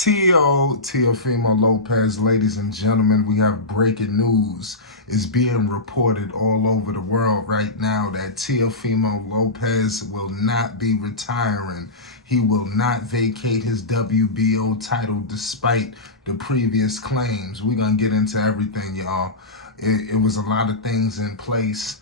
Teofimo Lopez, ladies and gentlemen, we have breaking news. It's being reported all over the world right now that Teofimo Lopez will not be retiring. He will not vacate his WBO title despite the previous claims. We're going to get into everything, y'all. It was a lot of things in place.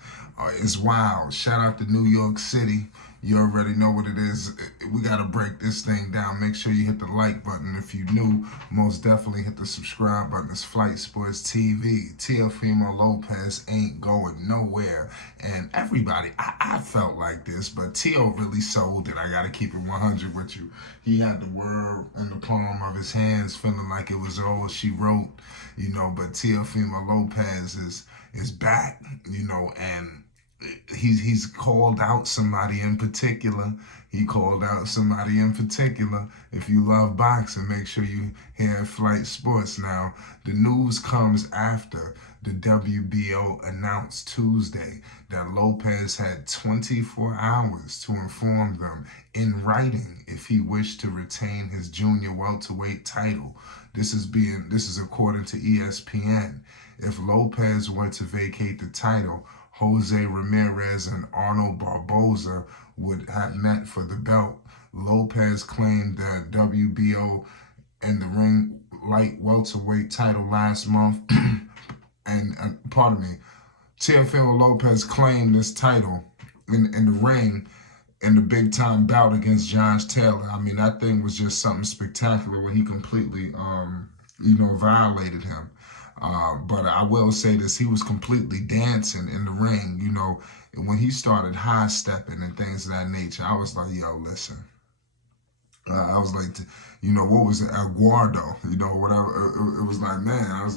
It's wild. Shout out to New York City. You already know what it is. We got to break this thing down. Make sure you hit the like button. If you're new, most definitely hit the subscribe button. It's Flight Sports TV. Teofimo Lopez ain't going nowhere. And everybody, I felt like this, but Teo really sold it. I got to keep it 100 with you. He had the world in the palm of his hands, feeling like it was all she wrote, but Teofimo Lopez is back, and he's called out somebody in particular. He called out somebody in particular. If you love boxing, make sure you hear Flight Sports. Now, the news comes after the WBO announced Tuesday that Lopez had 24 hours to inform them in writing if he wished to retain his junior welterweight title. This is according to ESPN. If Lopez were to vacate the title, Jose Ramirez and Arnold Barboza would have met for the belt. Lopez claimed that WBO and the ring light welterweight title last month. Teofimo Lopez claimed this title in the ring in the big time bout against Josh Taylor. I mean, that thing was just something spectacular when he completely, violated him. But I will say this, he was completely dancing in the ring, when he started high stepping and things of that nature. I was like, yo, listen. I was like, what was it? Aguardo, whatever. It was like, man,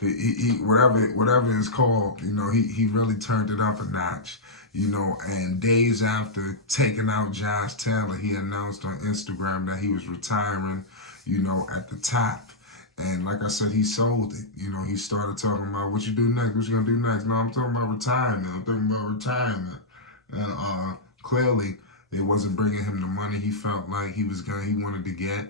he whatever it's called, he really turned it up a notch, and days after taking out Josh Taylor, he announced on Instagram that he was retiring, at the top. And like I said, he sold it. He started talking about what you do next, what you gonna do next. No, I'm talking about retirement. And clearly, it wasn't bringing him the money he felt like he wanted to get.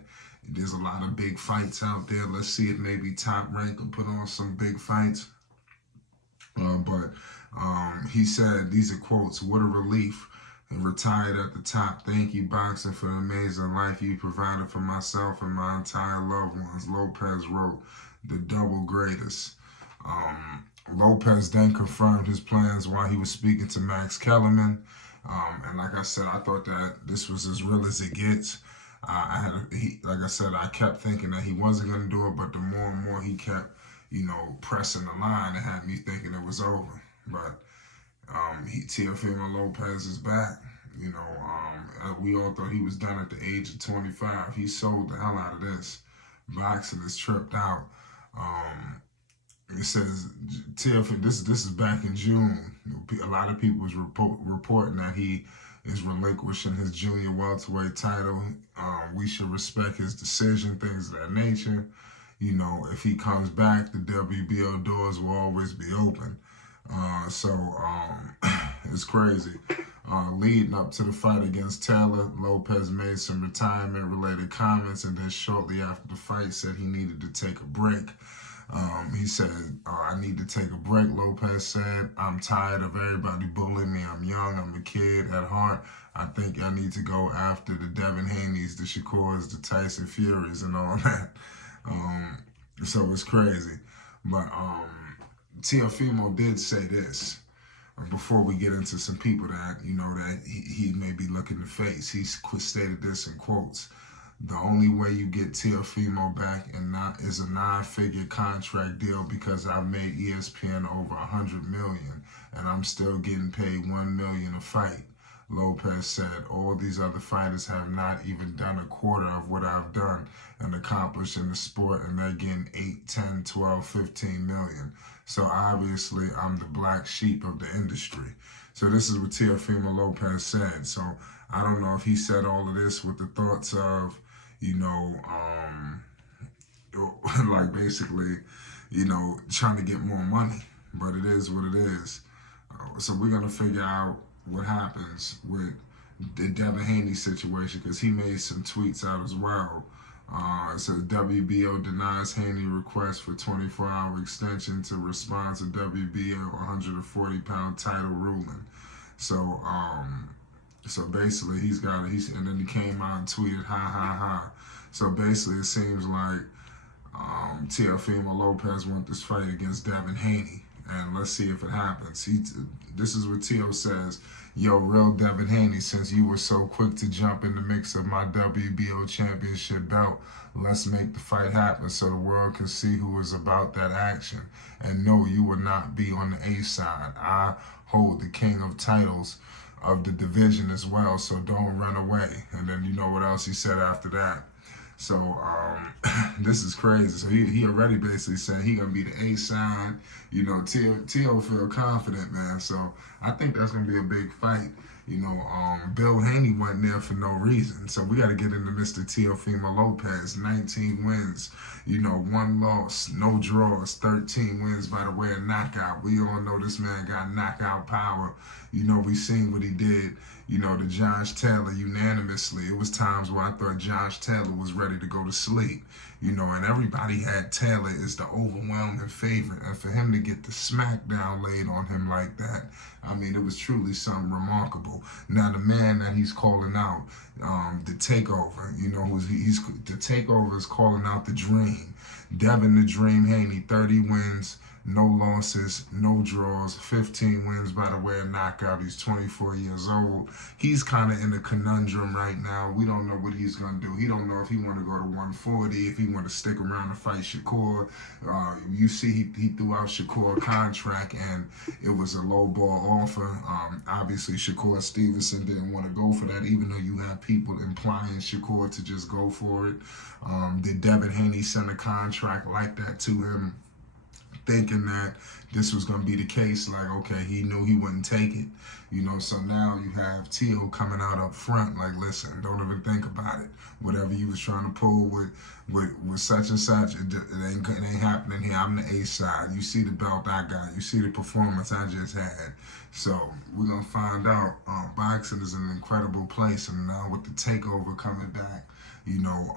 There's a lot of big fights out there. Let's see if maybe Top Rank will put on some big fights. But he said, these are quotes, "What a relief. And retired at the top. Thank you, boxing, for the amazing life you provided for myself and my entire loved ones." Lopez wrote, "The double greatest." Lopez then confirmed his plans while he was speaking to Max Kellerman. And like I said, I thought that this was as real as it gets. I kept thinking that he wasn't going to do it, but the more and more he kept, pressing the line, it had me thinking it was over. But Teofimo Lopez is back. We all thought he was done at the age of 25. He sold the hell out of this. Boxing is tripped out. It says Teofimo. This is back in June. A lot of people was reporting that he is relinquishing his junior welterweight title. We should respect his decision, things of that nature. If he comes back, the WBO doors will always be open. It's crazy. Leading up to the fight against Taylor, Lopez made some retirement-related comments, and then shortly after the fight said he needed to take a break. He said, "I need to take a break," Lopez said. "I'm tired of everybody bullying me. I'm young. I'm a kid at heart. I think I need to go after the Devin Haneys, the Shakurs, the Tyson Furies, and all that." So it's crazy. But Teofimo did say this before we get into some people that, that he may be looking to face. He stated this in quotes: "The only way you get Teofimo back is a 9-figure contract deal, because I've made ESPN over $100 million and I'm still getting paid $1 million a fight." Lopez said, "All these other fighters have not even done a quarter of what I've done and accomplished in the sport, and they're getting 8, 10, 12, 15 million. So obviously I'm the black sheep of the industry." So this is what Teofimo Lopez said. So I don't know if he said all of this with the thoughts of, like basically, trying to get more money. But it is what it is. So we're going to figure out what happens with the Devin Haney situation, because he made some tweets out as well It says WBO denies Haney request for 24-hour extension to response to WBO 140-pound title ruling. So, so basically and then he came out and tweeted, ha ha ha. So basically it seems like Teofimo Lopez won this fight against Devin Haney. And let's see if it happens. This is what Teo says. Yo, real Devin Haney, since you were so quick to jump in the mix of my WBO championship belt, let's make the fight happen so the world can see who is about that action. And no, you will not be on the A side. I hold the king of titles of the division as well, so don't run away. And then you know what else he said after that. So this is crazy. So he already basically said he gonna be the A side. You know, Teo feel confident, man. So I think that's gonna be a big fight. You know, Bill Haney went there for no reason. So we got to get into Mr. Teofimo Lopez. 19 wins, you know, 1 loss, no draws, 13 wins by the way of knockout. We all know this man got knockout power. You know, we seen what he did, you know, to Josh Taylor unanimously. It was times where I thought Josh Taylor was ready to go to sleep. You know, and everybody had Taylor as the overwhelming favorite. And for him to get the smackdown laid on him like that, I mean, it was truly something remarkable. Now, the man that he's calling out, the takeover, you know, the takeover is calling out the Dream. Devin the Dream Haney, 30 wins, no losses, no draws, 15 wins by the way of knockout. He's 24 years old. He's kind of in a conundrum right now. We don't know what he's going to do. He don't know if he want to go to 140, if he want to stick around to fight Shakur. You see he threw out Shakur a contract, and it was a low ball offer. Obviously, Shakur Stevenson didn't want to go for that, even though you have people implying Shakur to just go for it. Did Devin Haney send a contract like that to him, thinking that this was going to be the case? Like, okay, he knew he wouldn't take it, you know. So now you have Teo coming out up front like, listen, don't even think about it. Whatever you was trying to pull with such and such, it ain't happening here. I'm the A side. You see the belt I got. You see the performance I just had. So we're going to find out. Boxing is an incredible place, and now with the takeover coming back, you know,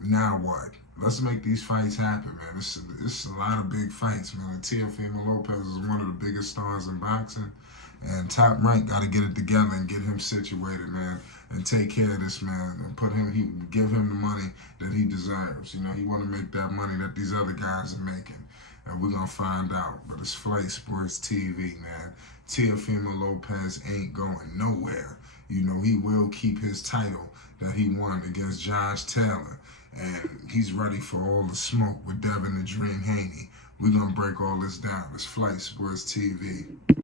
now what? Let's make these fights happen, man. It's a lot of big fights, man. Teofimo Lopez is one of the biggest stars in boxing, and Top Rank got to get it together and get him situated, man, and take care of this man and give him the money that he deserves. You know, he want to make that money that these other guys are making, and we're gonna find out. But it's Flight Sports TV, man. Teofimo Lopez ain't going nowhere. You know, he will keep his title that he won against Josh Taylor. And he's ready for all the smoke with Devin the Dream Haney. We're going to break all this down. It's Flight Sports TV.